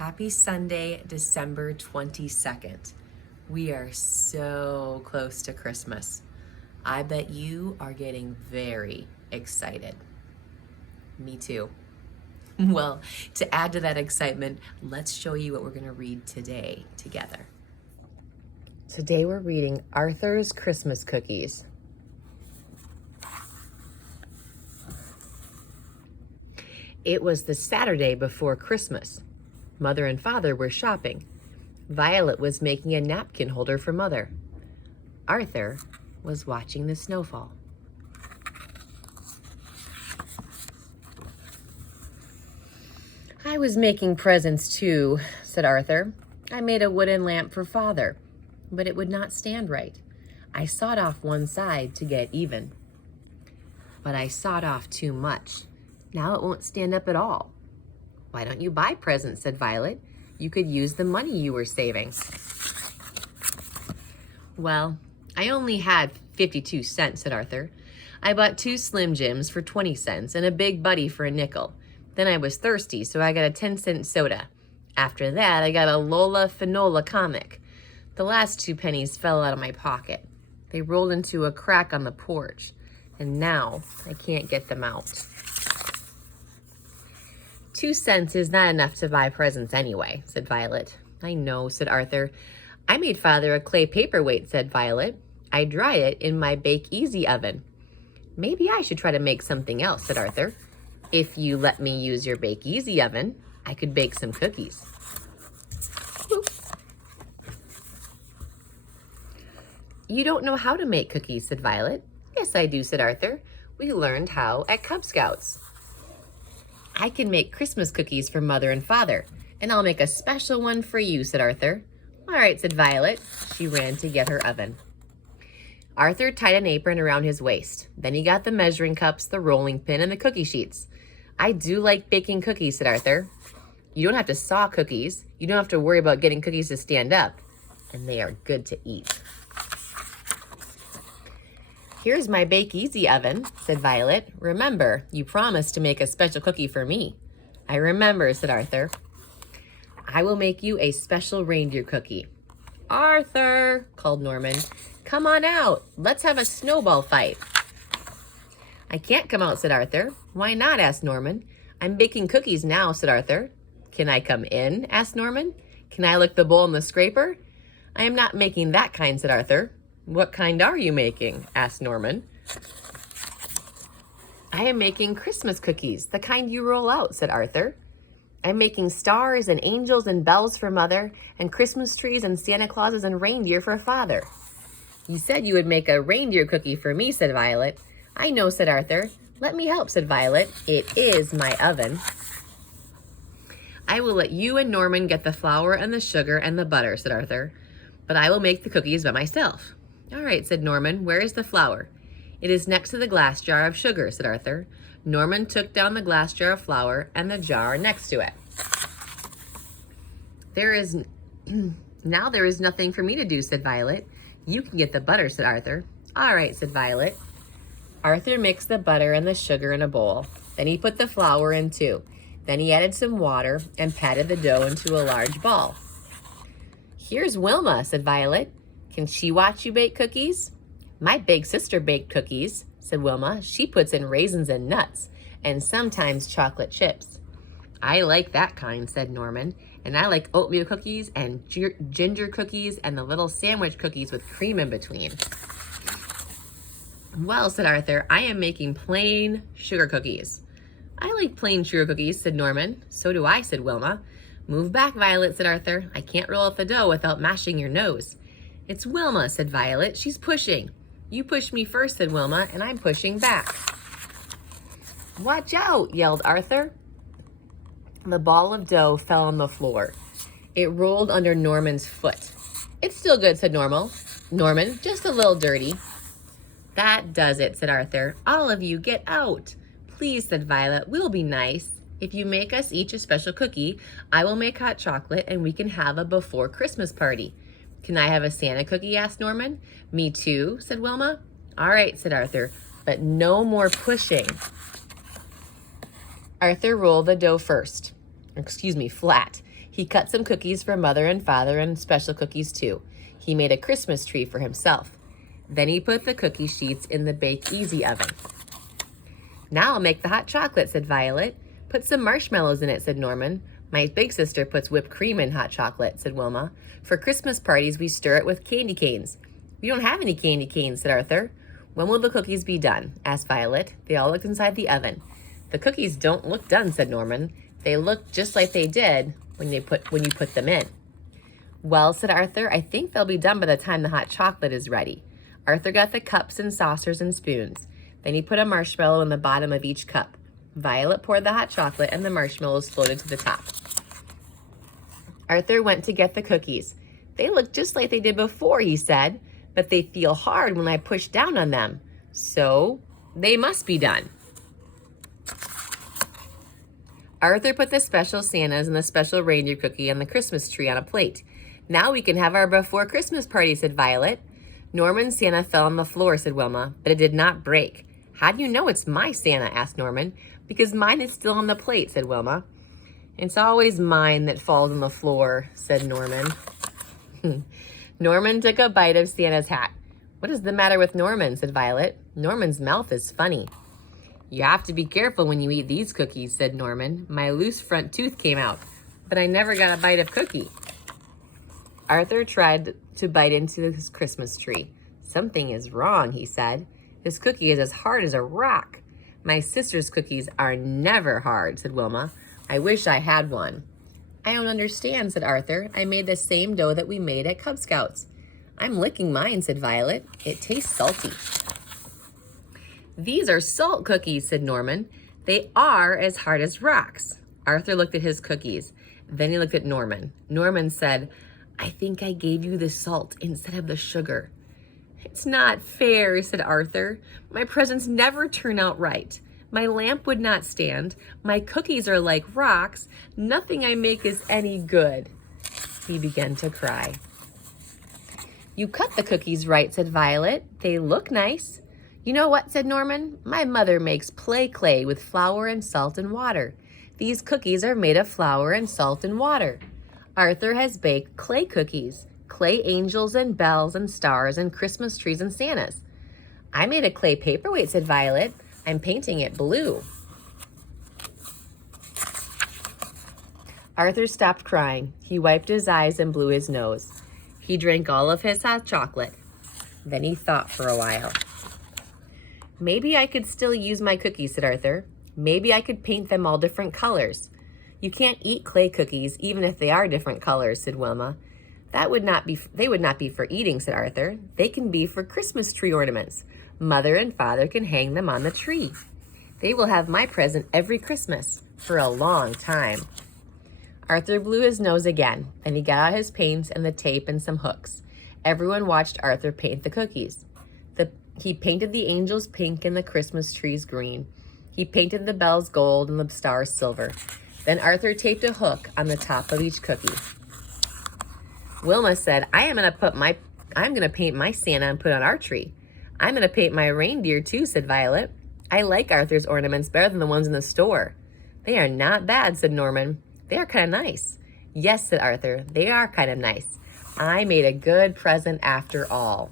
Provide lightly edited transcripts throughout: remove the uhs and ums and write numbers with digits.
Happy Sunday, December 22nd. We are so close to Christmas. I bet you are getting very excited. Me too. Well, to add to that excitement, let's show you what we're going to read today together. Today we're reading Arthur's Christmas Cookies. It was the Saturday before Christmas. Mother and Father were shopping. Violet was making a napkin holder for Mother. Arthur was watching the snowfall. I was making presents too, said Arthur. I made a wooden lamp for Father, but it would not stand right. I sawed off one side to get even. But I sawed off too much. Now it won't stand up at all. Why don't you buy presents, said Violet. You could use the money you were saving. Well, I only had 52 cents, said Arthur. I bought 2 Slim Jims for 20 cents and a Big Buddy for a nickel. Then I was thirsty, so I got a 10-cent soda. After that, I got a Lola Finola comic. The last 2 pennies fell out of my pocket. They rolled into a crack on the porch, and now I can't get them out. 2 cents is not enough to buy presents anyway, said Violet. I know, said Arthur. I made Father a clay paperweight, said Violet. I dry it in my Bake Easy oven. Maybe I should try to make something else, said Arthur. If you let me use your Bake Easy oven, I could bake some cookies. Oops. You don't know how to make cookies, said Violet. Yes, I do, said Arthur. We learned how at Cub Scouts. I can make Christmas cookies for Mother and Father, and I'll make a special one for you, said Arthur. All right, said Violet. She ran to get her oven. Arthur tied an apron around his waist. Then he got the measuring cups, the rolling pin, and the cookie sheets. I do like baking cookies, said Arthur. You don't have to saw cookies. You don't have to worry about getting cookies to stand up. And they are good to eat. Here's my Bake Easy oven, said Violet. Remember, you promised to make a special cookie for me. I remember, said Arthur. I will make you a special reindeer cookie. Arthur, called Norman, come on out. Let's have a snowball fight. I can't come out, said Arthur. Why not? Asked Norman. I'm baking cookies now, said Arthur. Can I come in? Asked Norman. Can I lick the bowl and the scraper? I am not making that kind, said Arthur. What kind are you making? Asked Norman. I am making Christmas cookies, the kind you roll out, said Arthur. I'm making stars and angels and bells for Mother, and Christmas trees and Santa Clauses and reindeer for Father. You said you would make a reindeer cookie for me, said Violet. I know, said Arthur. Let me help, said Violet. It is my oven. I will let you and Norman get the flour and the sugar and the butter, said Arthur. But I will make the cookies by myself. All right, said Norman. Where is the flour? It is next to the glass jar of sugar, said Arthur. Norman took down the glass jar of flour and the jar next to it. Now there is nothing for me to do, said Violet. You can get the butter, said Arthur. All right, said Violet. Arthur mixed the butter and the sugar in a bowl. Then he put the flour in too. Then he added some water and patted the dough into a large ball. Here's Wilma, said Violet. Can she watch you bake cookies? My big sister baked cookies, said Wilma. She puts in raisins and nuts, and sometimes chocolate chips. I like that kind, said Norman. And I like oatmeal cookies and ginger cookies and the little sandwich cookies with cream in between. Well, said Arthur, I am making plain sugar cookies. I like plain sugar cookies, said Norman. So do I, said Wilma. Move back, Violet, said Arthur. I can't roll out the dough without mashing your nose. It's Wilma, said Violet. She's pushing. You push me first, said Wilma, and I'm pushing back. Watch out, yelled Arthur. The ball of dough fell on the floor. It rolled under Norman's foot. It's still good, said Norman, just a little dirty. That does it, said Arthur. All of you get out. Please, said Violet, we'll be nice. If you make us each a special cookie, I will make hot chocolate and we can have a before Christmas party. Can I have a Santa cookie? Asked Norman. Me too, said Wilma. All right, said Arthur, but no more pushing. Arthur rolled the dough first. flat. He cut some cookies for Mother and Father and special cookies too. He made a Christmas tree for himself. Then he put the cookie sheets in the Bake Easy oven. Now I'll make the hot chocolate, said Violet. Put some marshmallows in it, said Norman. My big sister puts whipped cream in hot chocolate, said Wilma. For Christmas parties, we stir it with candy canes. We don't have any candy canes, said Arthur. When will the cookies be done? Asked Violet. They all looked inside the oven. The cookies don't look done, said Norman. They look just like they did when you put them in. Well, said Arthur, I think they'll be done by the time the hot chocolate is ready. Arthur got the cups and saucers and spoons. Then he put a marshmallow in the bottom of each cup. Violet poured the hot chocolate and the marshmallows floated to the top. Arthur went to get the cookies. They look just like they did before, he said, but they feel hard when I push down on them. So they must be done. Arthur put the special Santas and the special reindeer cookie on the Christmas tree on a plate. Now we can have our before Christmas party, said Violet. Norman's Santa fell on the floor, said Wilma, but it did not break. How do you know it's my Santa? Asked Norman. Because mine is still on the plate, said Wilma. It's always mine that falls on the floor, said Norman. Norman took a bite of Santa's hat. What is the matter with Norman? Said Violet. Norman's mouth is funny. You have to be careful when you eat these cookies, said Norman. My loose front tooth came out, but I never got a bite of cookie. Arthur tried to bite into his Christmas tree. Something is wrong, he said. This cookie is as hard as a rock. My sister's cookies are never hard, said Wilma. I wish I had one. I don't understand, said Arthur. I made the same dough that we made at Cub Scouts. I'm licking mine, said Violet. It tastes salty. These are salt cookies, said Norman. They are as hard as rocks. Arthur looked at his cookies. Then he looked at Norman. Norman said, I think I gave you the salt instead of the sugar. It's not fair, said Arthur. My presents never turn out right. My lamp would not stand. My cookies are like rocks. Nothing I make is any good. He began to cry. You cut the cookies right, said Violet. They look nice. You know what, said Norman? My mother makes play clay with flour and salt and water. These cookies are made of flour and salt and water. Arthur has baked clay cookies, clay angels and bells and stars and Christmas trees and Santas. I made a clay paperweight, said Violet. I'm painting it blue. Arthur stopped crying. He wiped his eyes and blew his nose. He drank all of his hot chocolate. Then he thought for a while. Maybe I could still use my cookies, said Arthur. Maybe I could paint them all different colors. You can't eat clay cookies even if they are different colors, said Wilma. They would not be for eating, said Arthur. They can be for Christmas tree ornaments. Mother and Father can hang them on the tree. They will have my present every Christmas for a long time. Arthur blew his nose again. Then he got out his paints and the tape and some hooks. Everyone watched Arthur paint the cookies. He painted the angels pink and the Christmas trees green. He painted the bells gold and the stars silver. Then Arthur taped a hook on the top of each cookie. Wilma said, I'm going to paint my Santa and put on our tree. I'm going to paint my reindeer too, said Violet. I like Arthur's ornaments better than the ones in the store. They are not bad, said Norman. They are kind of nice. Yes, said Arthur, they are kind of nice. I made a good present after all.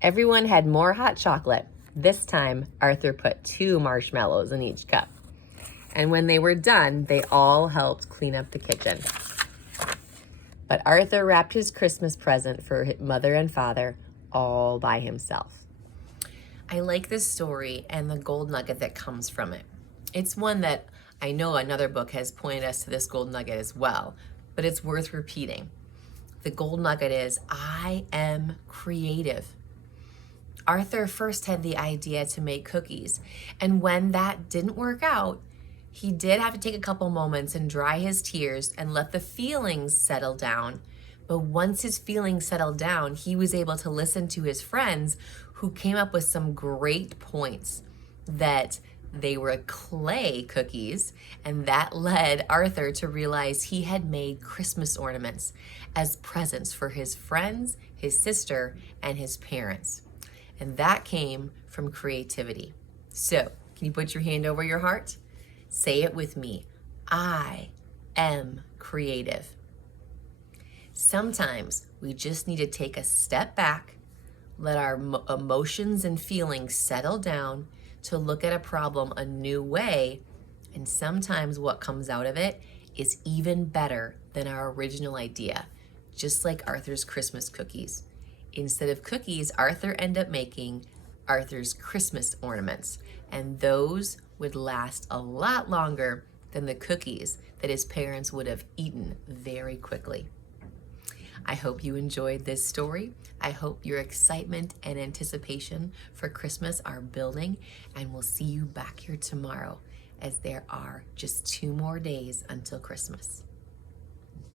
Everyone had more hot chocolate. This time, Arthur put 2 marshmallows in each cup. And when they were done, they all helped clean up the kitchen. But Arthur wrapped his Christmas present for his mother and father all by himself. I like this story and the gold nugget that comes from it. It's one that I know another book has pointed us to this gold nugget as well, but it's worth repeating. The gold nugget is, I am creative. Arthur first had the idea to make cookies, and when that didn't work out, he did have to take a couple moments and dry his tears and let the feelings settle down. But once his feelings settled down, he was able to listen to his friends who came up with some great points that they were clay cookies, and that led Arthur to realize he had made Christmas ornaments as presents for his friends, his sister, and his parents. And that came from creativity. So, can you put your hand over your heart? Say it with me. I am creative. Sometimes we just need to take a step back, let our emotions and feelings settle down to look at a problem a new way, and sometimes what comes out of it is even better than our original idea, just like Arthur's Christmas cookies. Instead of cookies, Arthur ended up making Arthur's Christmas ornaments, and those would last a lot longer than the cookies that his parents would have eaten very quickly. I hope you enjoyed this story. I hope your excitement and anticipation for Christmas are building, and we'll see you back here tomorrow as there are just 2 more days until Christmas.